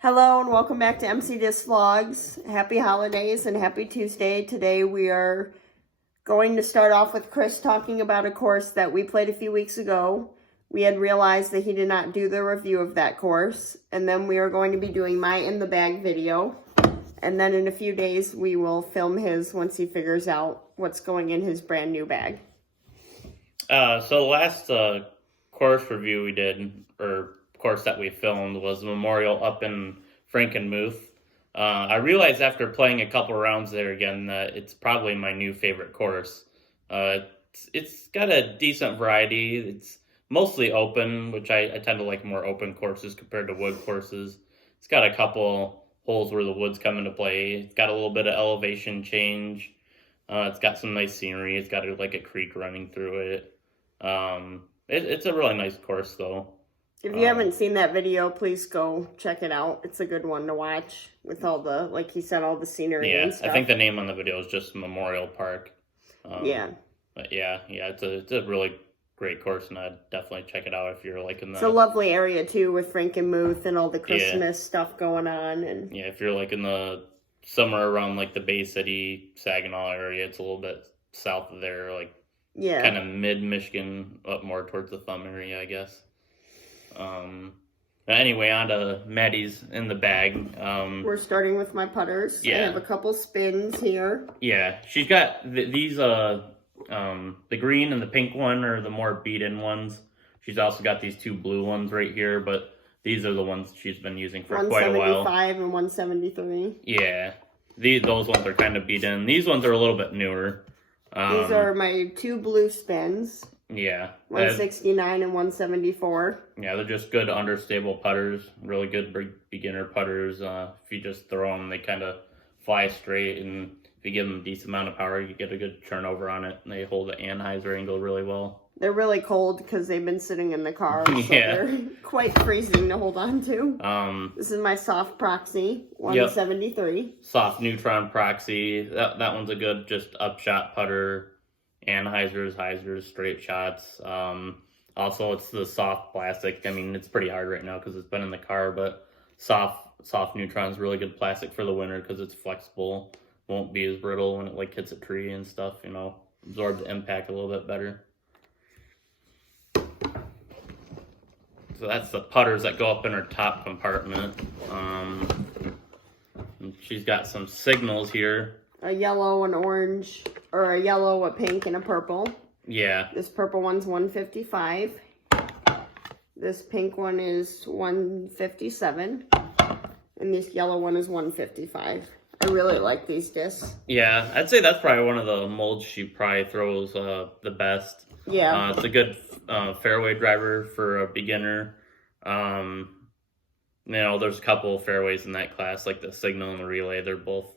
Hello and welcome back to MC Disc Vlogs. Happy holidays and happy Tuesday. Today we are going to start off with Chris talking about a course that we played a few weeks ago. We had realized that he did not do the review of that course. And then we are going to be doing my in the bag video. And then in a few days we will film his once he figures out what's going in his brand new bag. So the last course review we did, or course that we filmed, was Memorial up in Frankenmuth. I realized after playing a couple rounds there again that it's probably my new favorite course. It's got a decent variety. It's mostly open, which I tend to like more open courses compared to wood courses. It's got a couple holes where the woods come into play. It's got a little bit of elevation change. It's got some nice scenery. It's got like a creek running through it. It's a really nice course though. If you haven't seen that video, please go check it out. It's a good one to watch with all the, like he said, all the scenery and stuff. I think the name on the video is just Memorial Park. Yeah. But yeah, it's a really great course, and I'd definitely check it out if you're like in the... It's a lovely area too with Frankenmuth and all the Christmas stuff going on. And yeah, if you're like in the somewhere around like the Bay City, Saginaw area, it's a little bit south of there, like kind of mid-Michigan, up more towards the Thumb area, I guess. Anyway, on to Maddie's in the bag. We're starting with my putters. Yeah. I have a couple spins here. Yeah, she's got these, the green and the pink one are the more beat-in ones. She's also got these two blue ones right here, but these are the ones she's been using for quite a while. 175 and 173. Yeah, those ones are kind of beat-in. These ones are a little bit newer. These are my two blue spins. Yeah. 169 and 174. Yeah, they're just good understable putters. Really good beginner putters. If you just throw them, they kind of fly straight, and if you give them a decent amount of power, you get a good turnover on it. And they hold the Anheuser angle really well. They're really cold because they've been sitting in the car, so they're quite freezing to hold on to. This is my soft proxy, 173. Yep. Soft neutron proxy. That one's a good just upshot putter. Anheisers, straight shots. Also, it's the soft plastic. I mean, it's pretty hard right now because it's been in the car, but soft neutron's really good plastic for the winter because it's flexible. Won't be as brittle when it like hits a tree and stuff. You know, absorb the impact a little bit better. So that's the putters that go up in her top compartment. She's got some signals here. A yellow, an orange, or a yellow, a pink, and a purple. Yeah. This purple one's 155. This pink one is 157. And this yellow one is 155. I really like these discs. Yeah, I'd say that's probably one of the molds she probably throws the best. Yeah. It's a good fairway driver for a beginner. You know, there's a couple of fairways in that class, like the Signal and the Relay. They're both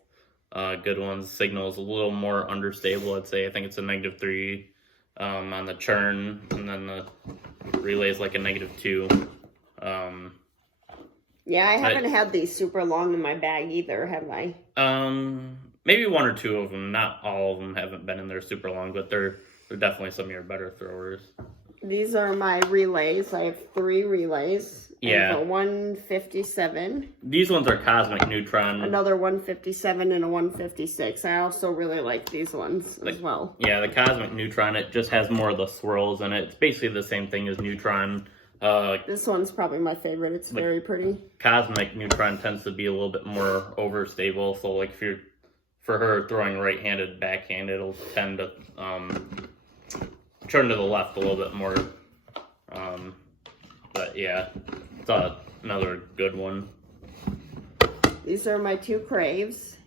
good ones. Signal is a little more understable, I'd say. I think it's a -3 on the churn, and then the Relay is like a -2. Yeah, I haven't had these super long in my bag either, have I? Maybe one or two of them. Not all of them haven't been in there super long, but they're definitely some of your better throwers. These are my relays. I have 3 relays. Yeah. I have a 157. These ones are Cosmic Neutron. Another 157 and a 156. I also really like these ones as well. Yeah, the Cosmic Neutron, it just has more of the swirls in it. It's basically the same thing as Neutron. This one's probably my favorite. It's very pretty. Cosmic Neutron tends to be a little bit more overstable. So like if you're, for her throwing right-handed backhand, it'll tend to turn to the left a little bit more. But yeah, it's another good one. These are my 2 Craves.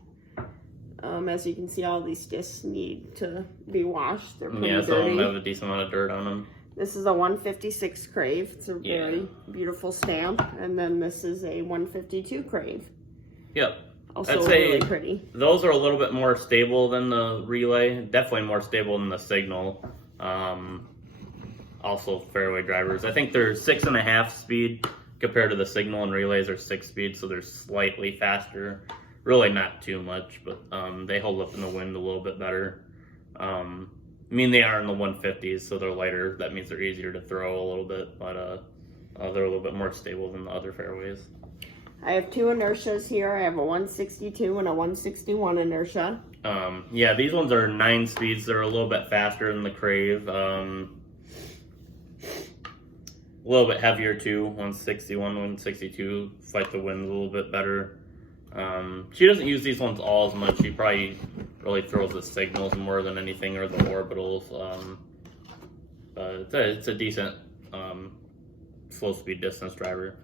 As you can see, all these discs need to be washed. They're pretty dirty. Some of them have a decent amount of dirt on them. This is a 156 Crave. It's a very beautiful stamp. And then this is a 152 Crave. Yep. Also I'd say really pretty. Those are a little bit more stable than the Relay. Definitely more stable than the Signal. Also fairway drivers. I think they're 6.5 speed compared to the Signal, and Relays are 6 speed, so they're slightly faster. Really not too much, but they hold up in the wind a little bit better. I mean, they are in the 150s, so they're lighter. That means they're easier to throw a little bit, but they're a little bit more stable than the other fairways. I have two inertias here. I have a 162 and a 161 inertia. Yeah, these ones are 9 speeds. They're a little bit faster than the Crave. A little bit heavier too. 161, 162 fight the wind a little bit better. She doesn't use these ones all as much. She probably really throws the signals more than anything, or the orbitals. But it's a decent slow speed distance driver.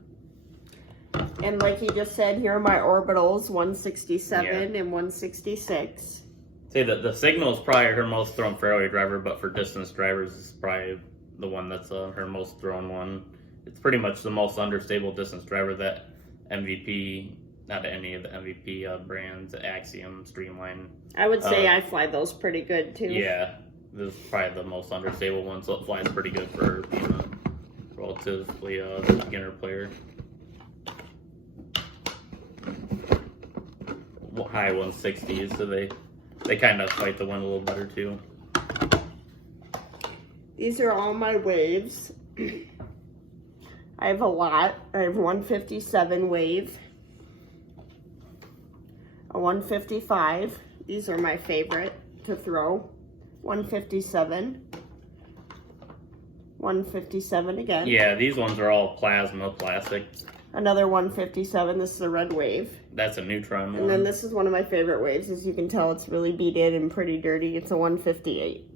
And like he just said, here are my orbitals, 167 Yeah. and 166. Say that the signal is probably her most thrown fairway driver, but for distance drivers, it's probably the one that's her most thrown one. It's pretty much the most understable distance driver that MVP, not any of the MVP brands, Axiom, Streamline. I would say I fly those pretty good too. Yeah, this is probably the most understable one, so it flies pretty good for her being a relatively beginner player. High 160s, so they kind of fight the wind a little better too. These are all my waves. I have a lot. I have 157 wave, a 155. These are my favorite to throw. 157. 157 again. Yeah, these ones are all plasma plastic. Another 157. This is a red wave. That's a neutron one. And then this is one of my favorite waves. As you can tell, it's really beat in and pretty dirty. It's a 158.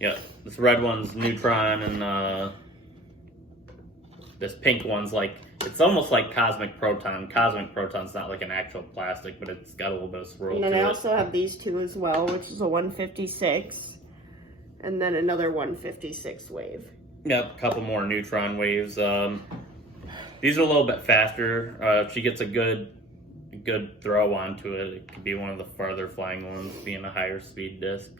Yeah, this red one's neutron, and this pink one's like, it's almost like Cosmic Proton. Cosmic Proton's not like an actual plastic, but it's got a little bit of swirl And to then I it. also have these two as well, which is a 156. And then another 156 wave. Yep, a couple more neutron waves. These are a little bit faster. If she gets a good throw onto it, it could be one of the farther flying ones, being a higher speed disc.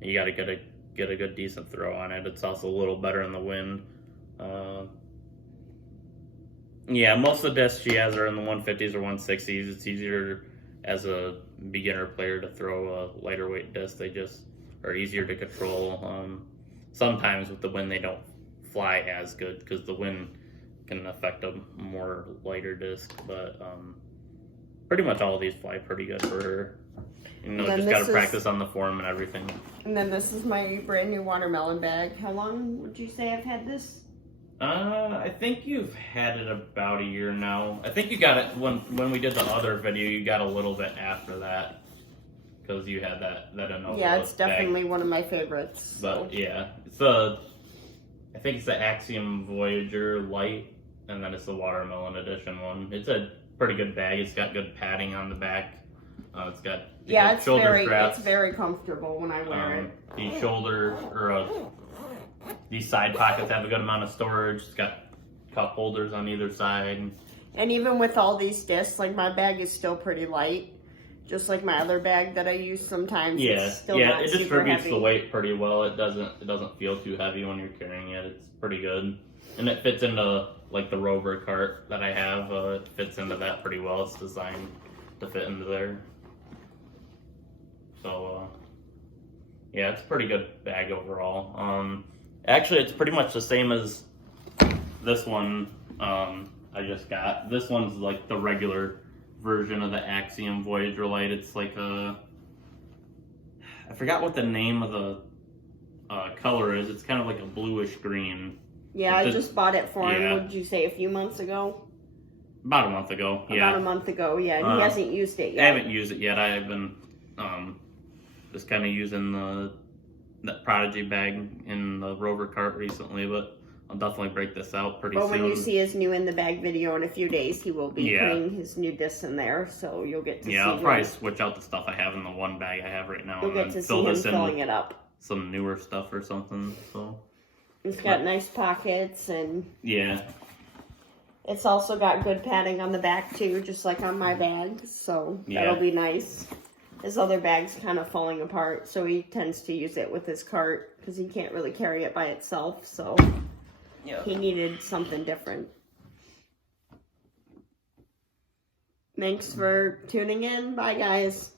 You got to get a good decent throw on it. It's also a little better in the wind. Yeah, most of the discs she has are in the 150s or 160s. It's easier as a beginner player to throw a lighter weight disc. They just are easier to control. Sometimes with the wind they don't fly as good because the wind can affect a more lighter disc, but pretty much all of these fly pretty good for her. You know, just got to practice on the form and everything. And then this is my brand new watermelon bag. How long would you say I've had this? I think you've had it about a year now. I think you got it when we did the other video. You got a little bit after that because you had that Innova Yeah, it's bag. definitely one of my favorites. But yeah, I think it's the Axiom Voyager Light, and then it's the Watermelon Edition one. It's a pretty good bag. It's got good padding on the back. It's got it's shoulder straps. It's very comfortable when I wear it. These side pockets have a good amount of storage. It's got cup holders on either side. And even with all these discs, like my bag is still pretty light. Just like my other bag that I use sometimes. Yeah, it's still not it super distributes heavy. the weight pretty well. It doesn't feel too heavy when you're carrying it. It's pretty good, and it fits into like the Rover cart that I have. It fits into that pretty well. It's designed to fit into there. So yeah, it's a pretty good bag overall. Actually, it's pretty much the same as this one I just got. This one's like the regular version of the Axiom Voyager Light. It's like I forgot what the name of the color is. It's kind of like a bluish green. Yeah, I It's just bought it for him. yeah. What did you say, a few months ago? About a month ago. About a month ago, yeah. And he hasn't used it yet. I haven't used it yet. I've been just kind of using that Prodigy bag in the Rover cart recently, but I'll definitely break this out pretty soon. But when you see his new in the bag video in a few days, he will be Yeah. putting his new discs in there, so you'll get to see I'll him. probably switch out the stuff I have in the one bag I have right now You'll and get then to see fill him this in filling with it up. some newer stuff or something. So It's got nice pockets, and yeah, it's also got good padding on the back too, just like on my bag, so that'll be nice. His other bag's kind of falling apart, so he tends to use it with his cart because he can't really carry it by itself, so he needed something different. Thanks for tuning in. Bye, guys.